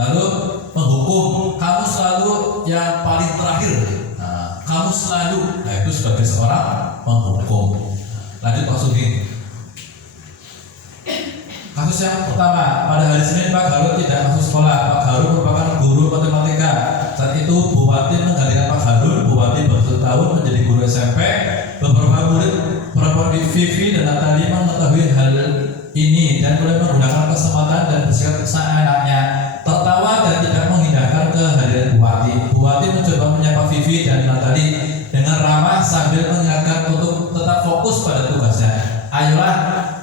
Lalu menghukum, kamu selalu yang paling terakhir. Nah, kamu selalu, nah itu sebagai seorang penghukum. Lanjut Pak Sugi. Kasus yang pertama, pada hari Senin Pak Garut tidak masuk sekolah. Pak Garut merupakan guru matematika. Saat itu Bupati menggantikan Pak Garut. Bupati baru tahun menjadi guru SMP. Beberapa murid perempuan Vivi dan Natali mengetahui hal ini dan mulai menggunakan kesempatan dan bersikap seenaknya, tertawa dan tidak mengindahkan kehadiran Bupati. Bupati mencoba menyapa Vivi dan Natali dengan ramah sambil mengingatkan untuk tetap fokus pada tugasnya. Ayolah,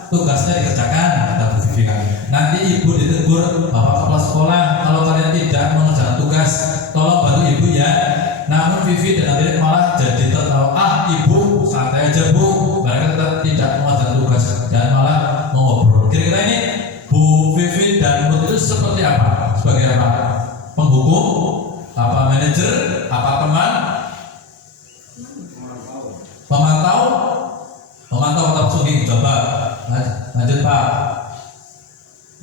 tugasnya dikerjakan, kata Bu Vivi. Nanti ibu ditegur bapak kepala sekolah kalau kalian tidak mengerjakan tugas, tolong bantu ibu ya. Namun Vivi dan Natali malah jadi tertawa. Ibu santai aja Bu, mereka tetap tidak mengerjakan tugas dan malah mengobrol. Kira-kira ini Bu Vivi dan Bu itu seperti apa? Sebagai apa? Penghukum? Apa manajer? Apa teman? Pemantau? Pemantau tetap Sugi. Coba lanjut Pak.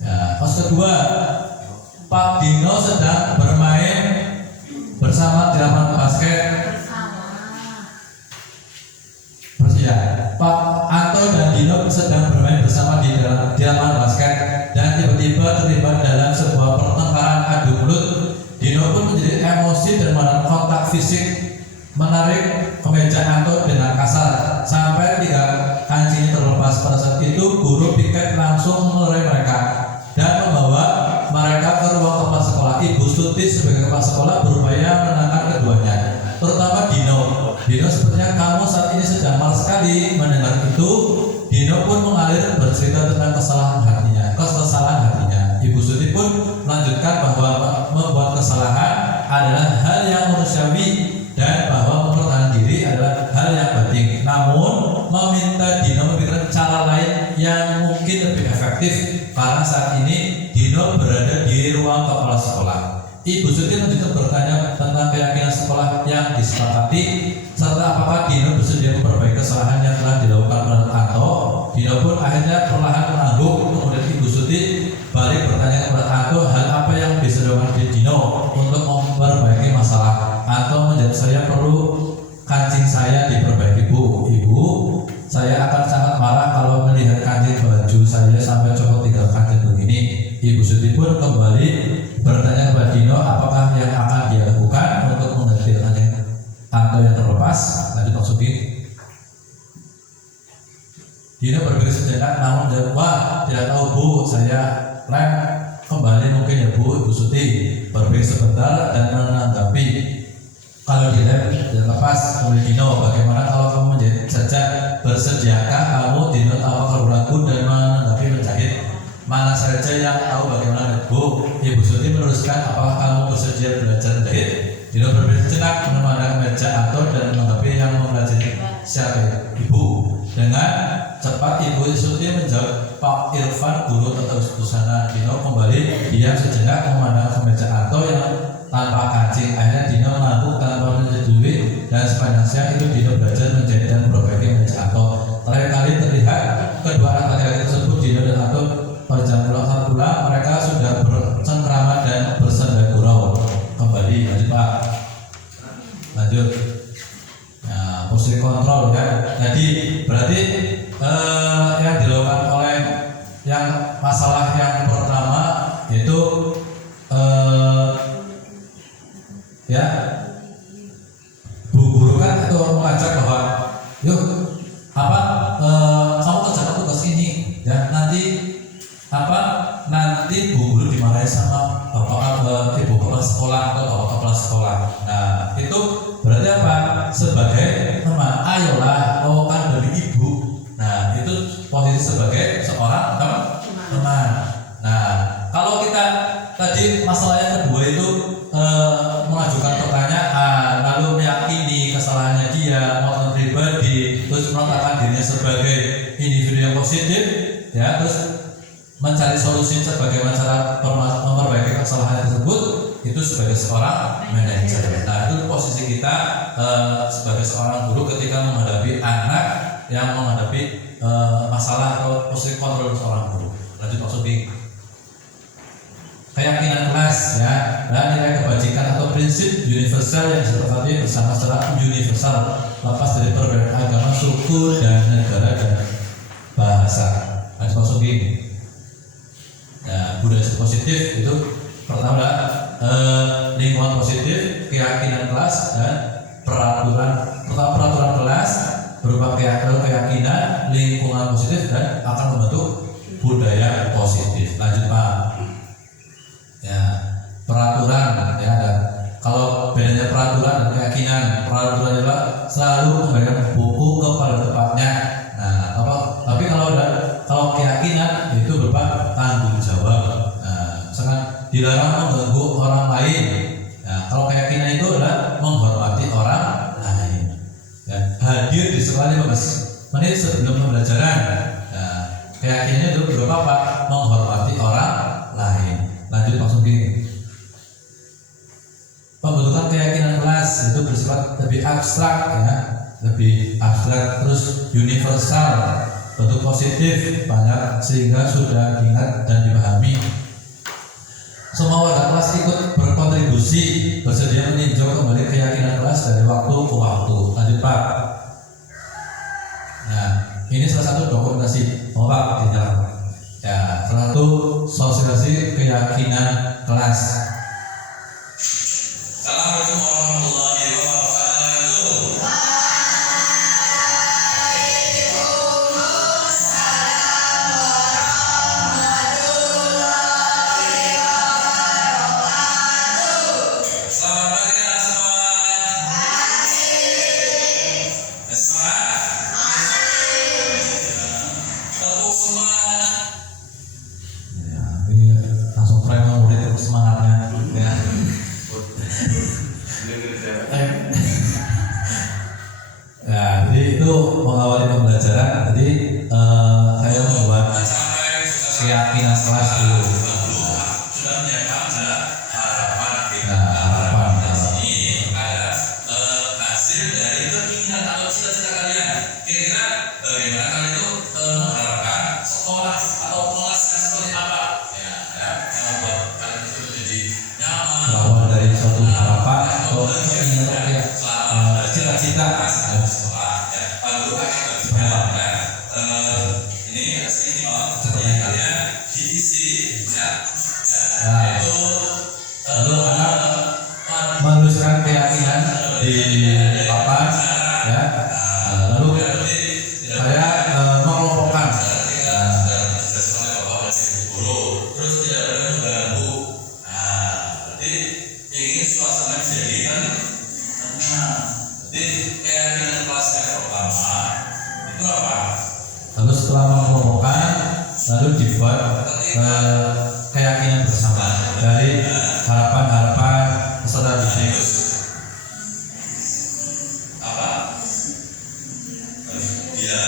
Ya, kasus kedua, Pak Dino sedang bermain bersama di lapangan basket. Pak Anto dan Dino sedang bermain bersama di lapangan basket dan tiba-tiba terlibat dalam sebuah pertengkaran adu mulut. Dino pun menjadi emosi dan melakukan kontak fisik, menarik kemeja Anto dengan kasar sampai 3 kancing terlepas. Pada saat itu guru piket langsung melerai mereka dan membawa mereka ke ruang kepala sekolah. Ibu Suti sebagai kepala sekolah berupaya menenangkan keduanya, terutama Dino. Dino, sepertinya kamu saat ini sedang malas sekali. Mendengar itu, Dino pun mengalir bercerita tentang kesalahan hatinya. Ibu Suti pun melanjutkan bahwa membuat kesalahan adalah hal yang manusiawi dan bahwa mempertahankan diri adalah hal yang penting. Namun, meminta Dino memikirkan cara lain yang mungkin lebih efektif karena saat ini Dino berada di ruang kepala sekolah. Ibu Suti lanjutkan bertanya tentang keyakinan sekolah yang disepakati serta apakah Dino bersedia memperbaiki kesalahan yang telah dilakukan oleh Anto. Dino pun akhirnya perlahan mengangguk. Kemudian Ibu Suti balik bertanya kepada Anto hal apa yang bisa dilakukan Dino untuk memperbaiki masalah. Anto menjawab, saya perlu kancing saya diperbaiki Bu. Ibu, saya akan sangat marah kalau melihat kancing baju saya sampai copot 3 kancing begini. Ibu Suti pun kembali bertanya kepada Dino apakah yang akan dia lakukan untuk mengganti kancing Anto yang terlepas. Lanjut Pak Sugi. Dino berpikir sejenak namun jawab, tidak tahu Bu, saya lem kembali mungkin ya Bu. Ibu Suti berpikir sebentar dan menanggapi, kalau di lem tidak lepas. Kemudian Dino, bagaimana kalau kamu menjadi saja, bersediakah kamu Dino tanpa ragu dan menanggapi menjahit? Mana saja yang tahu bagaimana Bu. Ibu Suti meneruskan, apakah kamu bersedia belajar menjahit? Dino berpikir sejenak memandang meja Anto dan menanggapi yang mempelajari siapa Ibu. Dengan cepat Ibu Suti menjawab, Pak Irfan, guru tata busana. Dino kembali diam sejenak memandang meja Anto yang tanpa kancing. Akhirnya Dino mengangguk tanpa menyetujui dan sepanjang siang itu Dino belajar menjahit dan memperbaiki meja Anto. Terakhir kali terlihat kedua anak laki-laki tersebut, Dino dan Anto, pada jam pulang mereka sudah bercengkrama dan bersenda gurau. Kembali, lanjut Pak. Lanjut. Nah, posisi kontrol ya. Jadi berarti yang dilakukan oleh yang masalah yang pertama itu ya Bu guru kan itu mengajak bahwa yuk kamu kerjakan tugas ini ya, nanti Bu guru dimarahi sama bapak ibu kepala sekolah atau bapak kepala sekolah. Nah itu berarti apa? Sebagai teman, ayolah lakukan dari ibu. Nah itu posisi sebagai seorang teman. Nah kalau kita tadi masalah yang kedua itu mengajukan pertanyaan lalu meyakini kesalahannya dia mau pribadi, terus menetapkan dirinya sebagai individu yang positif ya, terus mencari solusi sebagaimana cara memperbaiki kesalahan tersebut, itu sebagai seorang manajer. Nah itu posisi kita sebagai seorang guru ketika menghadapi anak yang menghadapi masalah atau posisi kontrol seorang guru. Lanjut Pak Subi. keyakinan kelas ya, dan nilai kebajikan atau prinsip universal yang disepakati bersama secara universal lepas dari perbedaan agama, suku dan negara dan bahasa. Ada maksud gini. Nah, budaya positif itu pertama lingkungan positif, keyakinan kelas dan peraturan kelas berupa keyakinan, lingkungan positif dan akan membentuk budaya positif. Lanjut Pak. Ya, peraturan ya, dan kalau bedanya peraturan dan keyakinan, peraturan adalah selalu memberikan buku kepada tempatnya. Nah, tapi kalau keyakinan itu berupa tanggung jawab. Nah, sangat dilarang mengganggu orang lain. Nah, kalau keyakinan itu adalah menghormati orang lain. Ya, hadir di sekolah 15 menit sebelum pembelajaran. Nah, keyakinannya itu berupa apa? Menghormati orang lain. Lanjut langsung gini. Pembentukan keyakinan kelas itu bersifat lebih abstrak ya, lebih abstrak terus universal, bentuk positif banyak sehingga sudah diingat dan dipahami. Semua warga kelas ikut berkontribusi, bersedia meninjau kembali keyakinan kelas dari waktu ke waktu. Lanjut Pak. Nah, ini salah satu dokumentasi. Mau Pak, dijalan. Ya, salah satu sosialisasi keyakinan kelas. Assalamualaikum warahmatullahi wabarakatuh. Nah, jadi itu mengawali pembelajaran. Jadi saya membuat keyakinan kelas dulu. Nah, harapan ini adalah hasil dari keinginan atau cita-cita kalian. Kira-kira bagaimana kalian itu mengharapkan sekolah atau kelas yang seperti apa? Ya, yang membuat kalian itu menjadi nyaman. Bahwa dari suatu harapan atau keinginan cita-cita. Ini hasilnya seperti kalian diisi ya. Itu lalu anak menuliskan keyakinan di papan ya. Lalu saya mengelompokkan. Terus tidak ada mengganggu. Berarti ingin suasana dijadikan tenang. Jadi keyakinan kelas yang pertama itu apa? Lalu setelah mengelompokkan, lalu dibuat keyakinan bersama dari harapan-harapan peserta didik. Apa? Ya.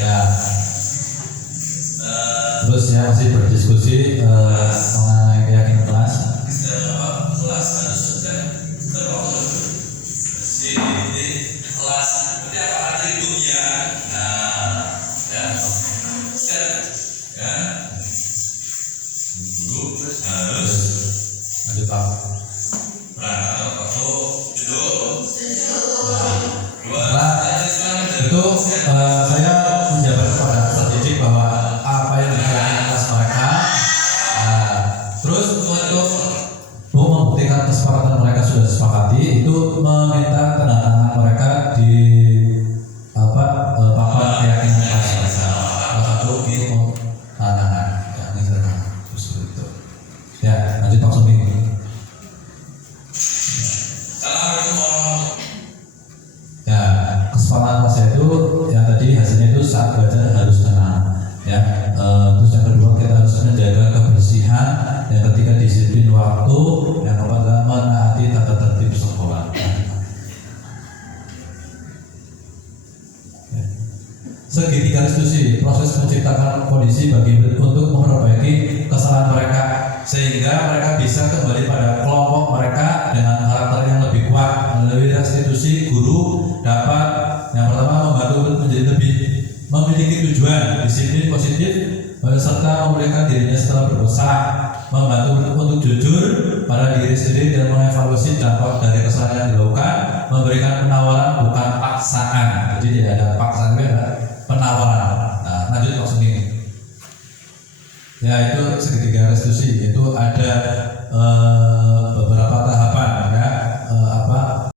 Ya. Terus ya masih berdiskusi mengenai keyakinan kelas. Kelas harus sudah kelas seperti apa atributnya. Nah, dan set ya. Duduk harus ada Pak. Berangkat atau duduk. Itu saya menjabat kepada peserta didik bahwa apa yang dikatakan kelas mereka. Terus untuk membuktikan kesepakatan mereka sudah disepakati, itu meminta tanda tangan mereka di papan keyakinan kelas mereka. Salah satu itu tanda tangan, ya ini tanda tangan, terus itu. Ya, lanjut langsung ini. Ya, kesepakatan kelas itu yang tadi hasilnya itu saat belajar harus tenang. Ya, terus yang kedua kita harus menjaga kebersihan, yang ketiga disiplin waktu, yang keempat adalah menaati tata tertib sekolah. Segitiga restitusi, proses menciptakan kondisi bagi murid untuk memperbaiki kesalahan mereka sehingga mereka bisa kembali pada kelompok mereka dengan karakter yang lebih kuat. Melalui restitusi, guru dapat yang pertama membantu murid menjadi lebih memiliki tujuan, disiplin positif, serta memberikan dirinya setelah berbuat salah, membantu untuk jujur pada diri sendiri dan mengevaluasi dampak dari kesalahan yang dilakukan, memberikan penawaran bukan paksaan. Jadi tidak ada paksaan, ada penawaran. Nah, lanjut maksud ini. Ya, itu segitiga restitusi, itu ada